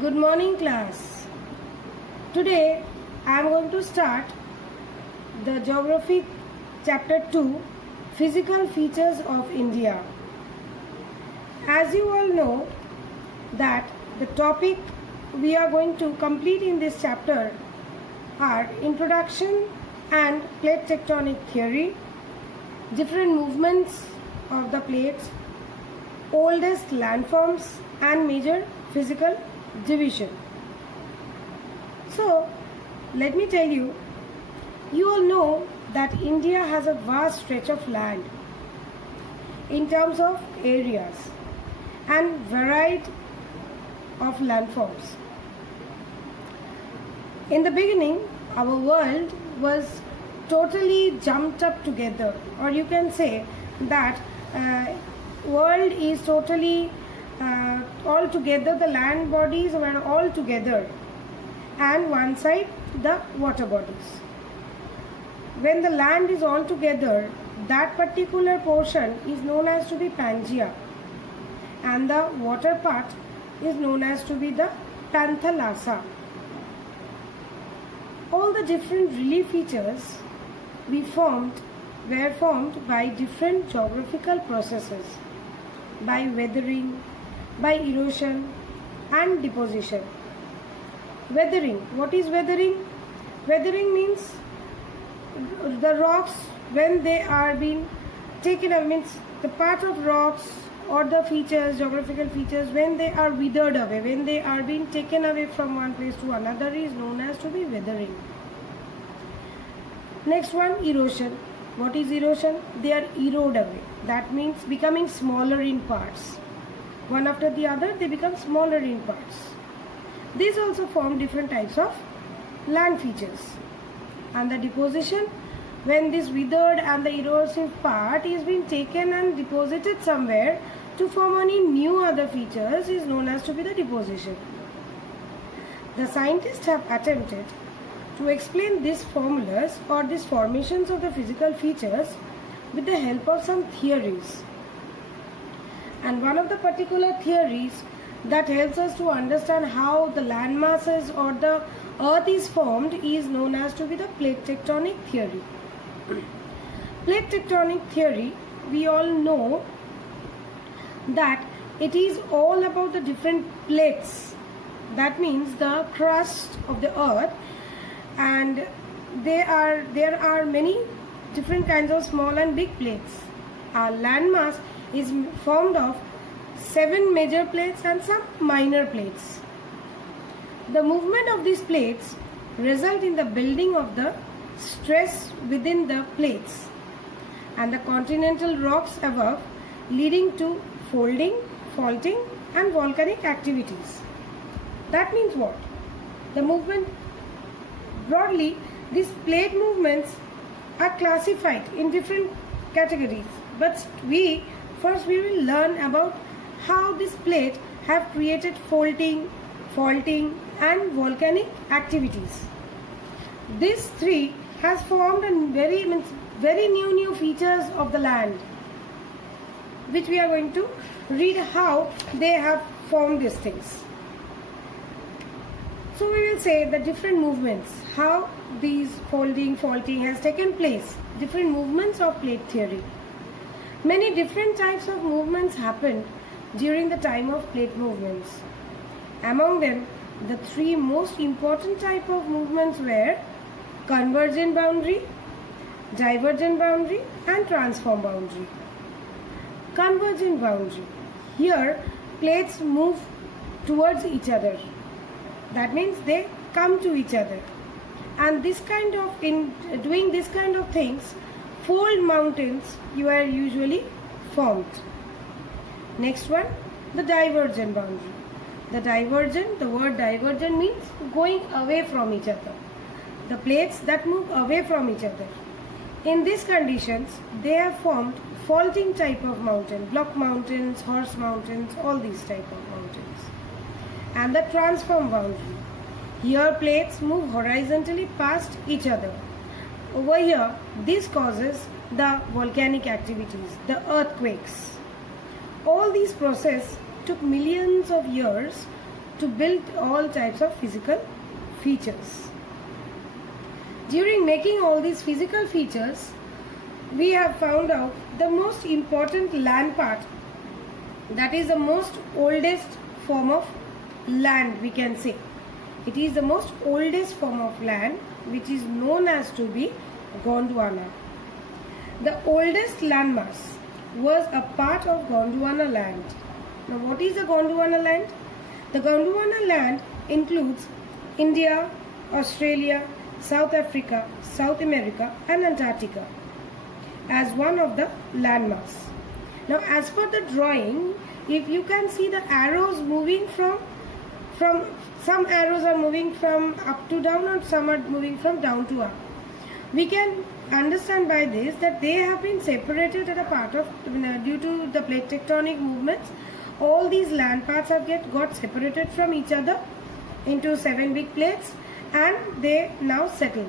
Good morning, class. Today I am going to start the Geography Chapter 2, Physical Features of India. As you all know that the topic we are going to complete in this chapter are Introduction and Plate Tectonic Theory, different movements of the plates, oldest landforms and major physical division. So let me tell you, you all know that India has a vast stretch of land in terms of areas and variety of landforms. In the beginning, our world was totally jumped up together, or you can say that world is totally all together, the land bodies were all together, and one side the water bodies. When the land is all together, that particular portion is known as to be Pangaea, and the water part is known as to be the Panthalassa. All the different relief features were formed by different geographical processes, by weathering, by erosion and deposition. Weathering. What is weathering? Weathering means the rocks when they are being taken away, means the part of rocks or the features, geographical features, when they are withered away, when they are being taken away from one place to another, is known as to be weathering. Next one, erosion. What is erosion? They are erode away. That means becoming smaller in parts. One after the other, they become smaller in parts. These also form different types of land features. And the deposition, when this withered and the erosive part is being taken and deposited somewhere to form any new other features, is known as to be the deposition. The scientists have attempted to explain these formulas or these formations of the physical features with the help of some theories. And one of the particular theories that helps us to understand how the land masses or the earth is formed is known as to be the plate tectonic theory. Plate tectonic theory, we all know that it is all about the different plates. That means the crust of the earth, and there are many different kinds of small and big plates. Our landmass is formed of 7 major plates and some minor plates. The movement of these plates result in the building of the stress within the plates and the continental rocks above, leading to folding, faulting and volcanic activities. That means what? The movement, broadly, these plate movements are classified in different categories, but first we will learn about how this plate have created folding, faulting and volcanic activities. These three has formed a very new features of the land, which we are going to read how they have formed these things. So we will say the different movements, how these folding, faulting has taken place, different movements of plate theory. Many different types of movements happened during the time of plate movements. Among them, the 3 most important type of movements were convergent boundary, divergent boundary and transform boundary. Convergent boundary. Here, plates move towards each other. That means they come to each other. And in doing this kind of things, fold mountains are usually formed. Next one, the divergent boundary. The word divergent means going away from each other. The plates that move away from each other. In these conditions, they have formed faulting type of mountain, block mountains, horse mountains, all these type of mountains. And the transform boundary. Here plates move horizontally past each other. Over here, this causes the volcanic activities, the earthquakes. All these processes took millions of years to build all types of physical features. During making all these physical features, we have found out the most important land part, that is the most oldest form of land, we can say. It is the most oldest form of land, which is known as to be Gondwana. The oldest landmass was a part of Gondwana land. Now, what is the Gondwana land? The Gondwana land includes India, Australia, South Africa, South America and Antarctica as one of the landmass. Now, as per the drawing, if you can see the arrows moving from some arrows are moving from up to down and some are moving from down to up. We can understand by this that they have been separated at a part of due to the plate tectonic movements. All these land parts have got separated from each other into 7 big plates and they now settle.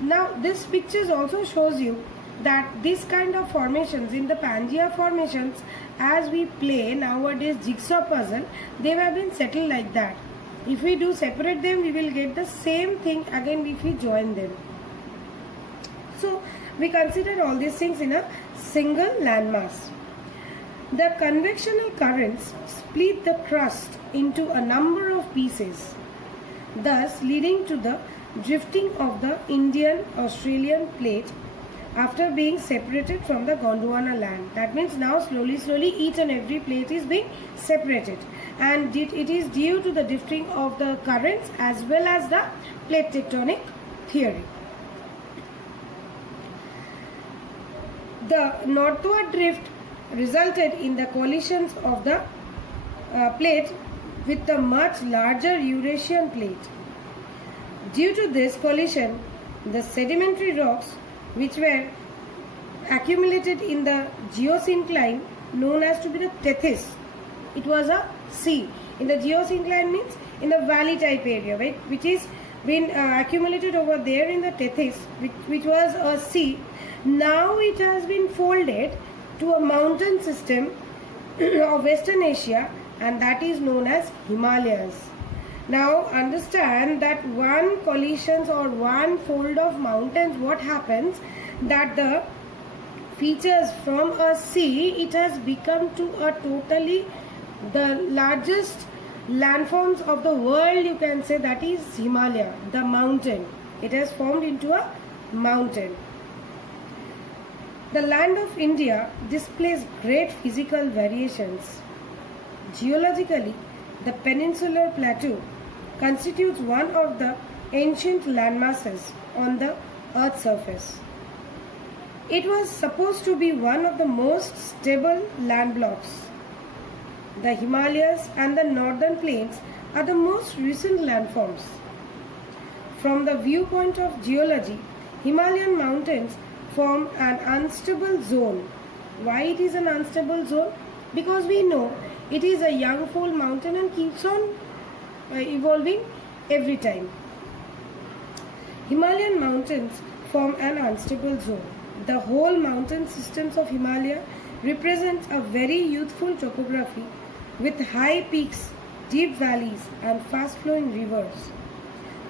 Now this picture also shows you that this kind of formations in the Pangaea formations, as we play nowadays jigsaw puzzle, they have been settled like that. If we do separate them, we will get the same thing again if we join them. So we consider all these things in a single landmass. The convectional currents split the crust into a number of pieces, thus leading to the drifting of the Indian-Australian plate after being separated from the Gondwana land. That means now slowly each and every plate is being separated, and it is due to the drifting of the currents as well as the plate tectonic theory. The northward drift resulted in the collisions of the plate with the much larger Eurasian plate. Due to this collision, the sedimentary rocks which were accumulated in the geosyncline known as to be the Tethys. It was a sea. In the geosyncline means in the valley type area, right, which is been accumulated over there in the Tethys, which was a sea. Now it has been folded to a mountain system of Western Asia, and that is known as Himalayas. Now understand that one collisions or one fold of mountains, what happens, that the features from a sea, it has become to a totally the largest landforms of the world, you can say, that is Himalaya, the mountain. It has formed into a mountain. The land of India displays great physical variations. Geologically, the peninsular plateau constitutes one of the ancient landmasses on the Earth's surface. It was supposed to be one of the most stable land blocks. The Himalayas and the northern plains are the most recent landforms. From the viewpoint of geology, Himalayan mountains form an unstable zone. Why it is an unstable zone? Because we know it is a young full mountain and keeps on evolving every time. Himalayan mountains form an unstable zone. The whole mountain systems of Himalaya represent a very youthful topography with high peaks, deep valleys and fast flowing rivers.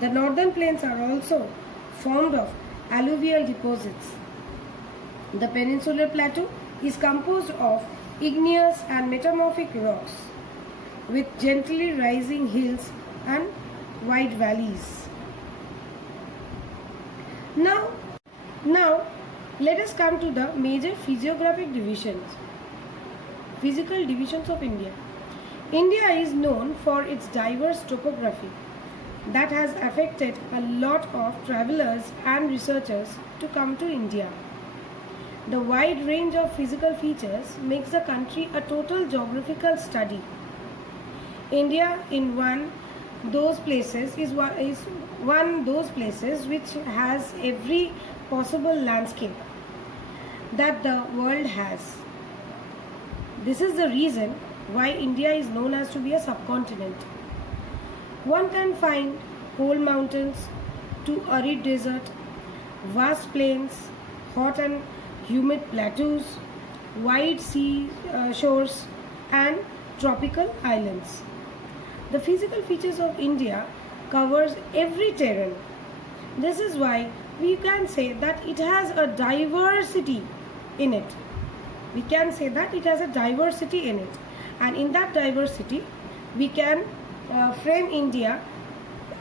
The northern plains are also formed of alluvial deposits. The peninsular plateau is composed of igneous and metamorphic rocks with gently rising hills and wide valleys. Now let us come to the major physiographic divisions. Physical divisions of India. India is known for its diverse topography that has affected a lot of travelers and researchers to come to India. The wide range of physical features makes the country a total geographical study. India in those places which has every possible landscape that the world has. This is the reason why India is known as to be a subcontinent. One can find cold mountains to arid desert, vast plains, hot and humid plateaus, wide sea shores and tropical islands. The physical features of India covers every terrain. This is why we can say that it has a diversity in it. We can say that it has a diversity in it, and in that diversity we can frame India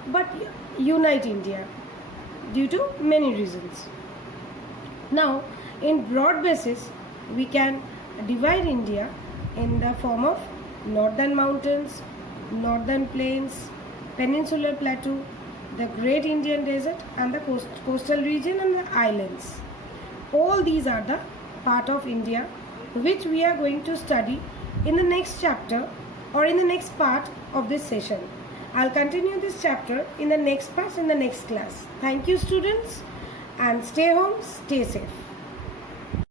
but unite India due to many reasons. Now, in broad basis, we can divide India in the form of northern mountains, northern plains, peninsular plateau, the great Indian desert, and the coastal region and the islands. All these are the part of India which we are going to study in the next chapter or in the next part of this session. I'll continue this chapter in the next class, Thank you, students, and stay home, stay safe.